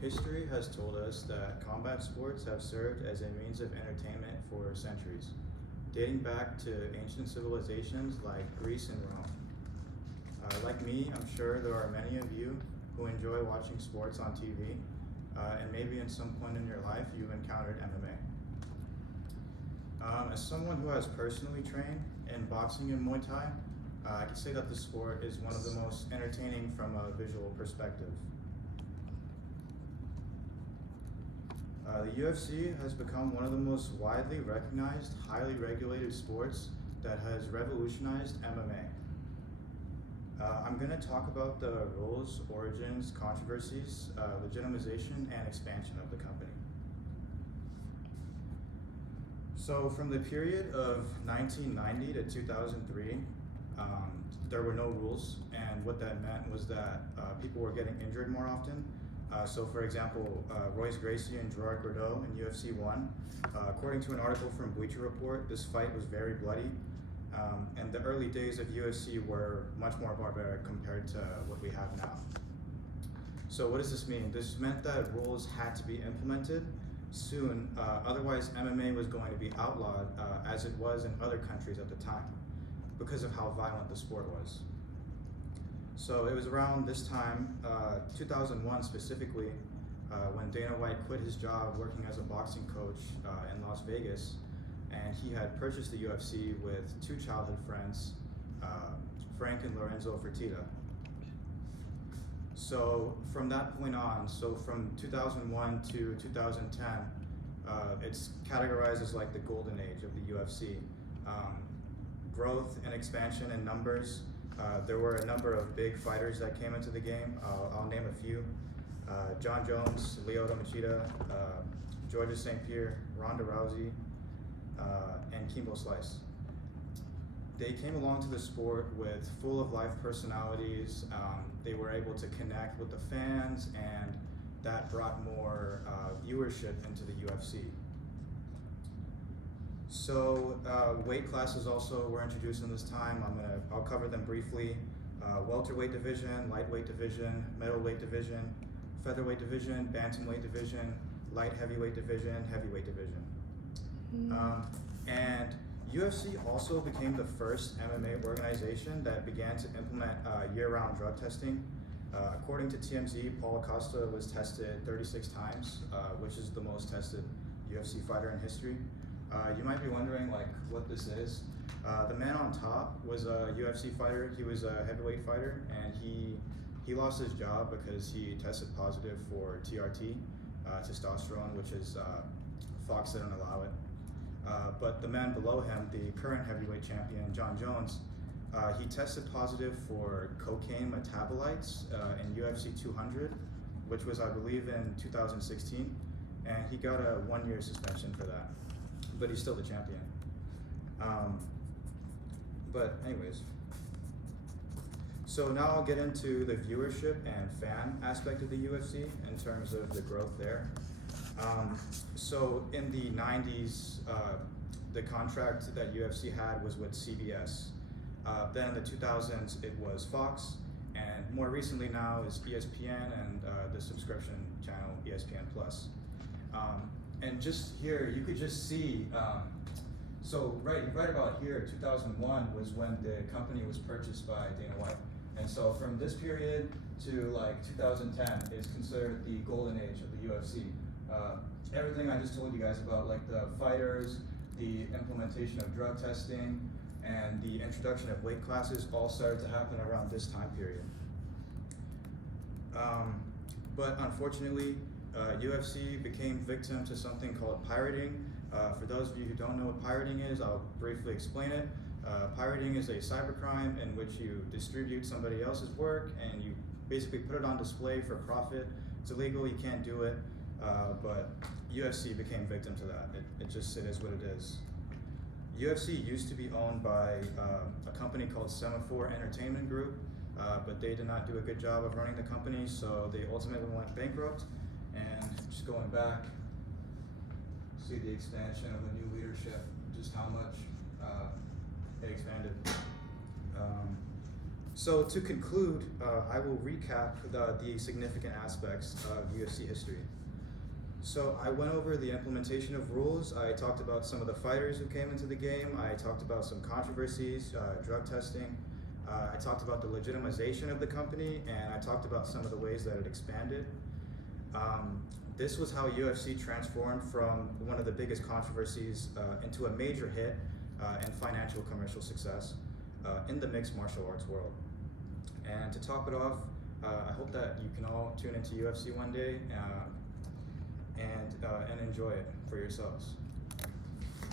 History has told us that combat sports have served as a means of entertainment for centuries, dating back to ancient civilizations like Greece and Rome. Like me, I'm sure there are many of you who enjoy watching sports on TV, and maybe in some point in your life you've encountered MMA. As someone who has personally trained in boxing and Muay Thai, I can say that the sport is one of the most entertaining from a visual perspective. The UFC has become one of the most widely recognized, highly regulated sports that has revolutionized MMA. I'm going to talk about the rules, origins, controversies, legitimization, and expansion of the company. So from the period of 1990 to 2003, there were no rules, and what that meant was that people were getting injured more often. So for example, Royce Gracie and Gerard Gordeau in UFC 1, according to an article from Bleacher Report, this fight was very bloody, and the early days of UFC were much more barbaric compared to what we have now. So what does this mean? This meant that rules had to be implemented soon, otherwise MMA was going to be outlawed as it was in other countries at the time because of how violent the sport was. So it was around this time, 2001 specifically, when Dana White quit his job working as a boxing coach in Las Vegas, and he had purchased the UFC with two childhood friends, Frank and Lorenzo Fertitta. So from that point on, so from 2001 to 2010, it's categorized as like the golden age of the UFC. Growth and expansion in numbers. There were a number of big fighters that came into the game. I'll name a few. John Jones, Lyoto Machida, Georges St. Pierre, Ronda Rousey, and Kimbo Slice. They came along to the sport with full of life personalities. They were able to connect with the fans, and that brought more viewership into the UFC. So weight classes also were introduced in this time. I'll cover them briefly. Welterweight division, lightweight division, middleweight division, featherweight division, bantamweight division, light heavyweight division, heavyweight division. And UFC also became the first MMA organization that began to implement year-round drug testing. According to TMZ, Paul Acosta was tested 36 times, which is the most tested UFC fighter in history. You might be wondering like what this is. The man on top was a UFC fighter. He was a heavyweight fighter, and he lost his job because he tested positive for TRT, testosterone, which is Fox didn't allow it. But the man below him, the current heavyweight champion, John Jones, he tested positive for cocaine metabolites in UFC 200, which was, I believe, in 2016, and he got a 1-year suspension for that. But he's still the champion. But anyways, so now I'll get into the viewership and fan aspect of the UFC in terms of the growth there. So in the 90s, the contract that UFC had was with CBS. Then in the 2000s, it was Fox, and more recently now is ESPN and the subscription channel ESPN Plus. And just here, you could just see, so right about here, 2001 was when the company was purchased by Dana White. And so from this period to like 2010 is considered the golden age of the UFC. Everything I just told you guys about, like the fighters, the implementation of drug testing, and the introduction of weight classes all started to happen around this time period. But unfortunately, UFC became victim to something called pirating. For those of you who don't know what pirating is, I'll briefly explain it. Pirating is a cybercrime in which you distribute somebody else's work and you basically put it on display for profit. It's illegal, you can't do it, but UFC became victim to that. It is what it is. UFC used to be owned by a company called Semaphore Entertainment Group, but they did not do a good job of running the company, so they ultimately went bankrupt. And just going back, see the expansion of the new leadership, just how much it expanded. So to conclude, I will recap the significant aspects of UFC history. So I went over the implementation of rules. I talked about some of the fighters who came into the game. I talked about some controversies, drug testing. I talked about the legitimization of the company, and I talked about some of the ways that it expanded. This was how UFC transformed from one of the biggest controversies into a major hit and financial commercial success in the mixed martial arts world. And to top it off, I hope that you can all tune into UFC one day and enjoy it for yourselves.